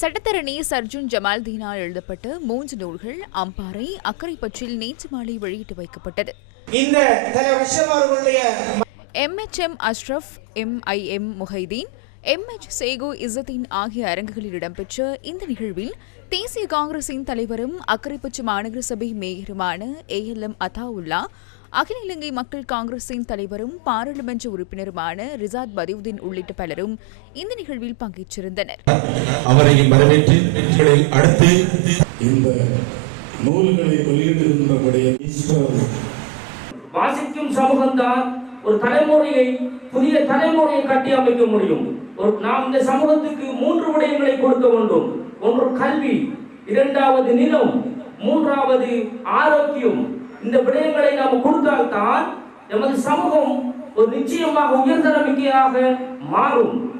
சட்டத்தரணி சர்ஜுன் ஜமால்தீனால் எழுதப்பட்ட மூன்று நூல்கள் அம்பாறை அக்கரைப்பற்றில் நேற்று மாலை வெளியிட்டு வைக்கப்பட்டது. MHM Ashraff MIM Muhaideen MH Segu Isadeen ஆகிய அரங்குகளில் இடம்பெற்ற இந்த நிகழ்வில் தேசிய காங்கிரசின் தலைவரும் அக்கரைப்பற்று மாநகர சபை மேயருமான ஏஎல்எம் அதாவுல்லா அகில இலங்கை மக்கள் காங்கிரசின் தலைவரும் பாராளுமன்ற உறுப்பினருமான ரிசாத் பதியுதீன் உள்ளிட்ட பலரும் இந்த நிகழ்வில் பங்கேற்றிருந்தனர். அவரையும் வரவேற்று அடுத்து இந்த நூல்களை வெளியிட்டிருந்தபடியே ஈஸ்வரன் வாசிக்கும் சமூகம்தான் ஒரு தலைமுறையை புதிய தலைமுறையை கட்டி அமைக்க முடியும். ஒரு நாம் இந்த சமூகத்துக்கு மூன்று விடயங்களை கொடுக்க வேண்டும். ஒன்று கல்வி இரண்டாவது நிலம் மூன்றாவது ஆரோக்கியம். இந்த விடயங்களை நாம் கொடுத்தால்தான் எமது சமூகம் ஒரு நிச்சயமாக உயர்தரமிக்கையாக மாறும்.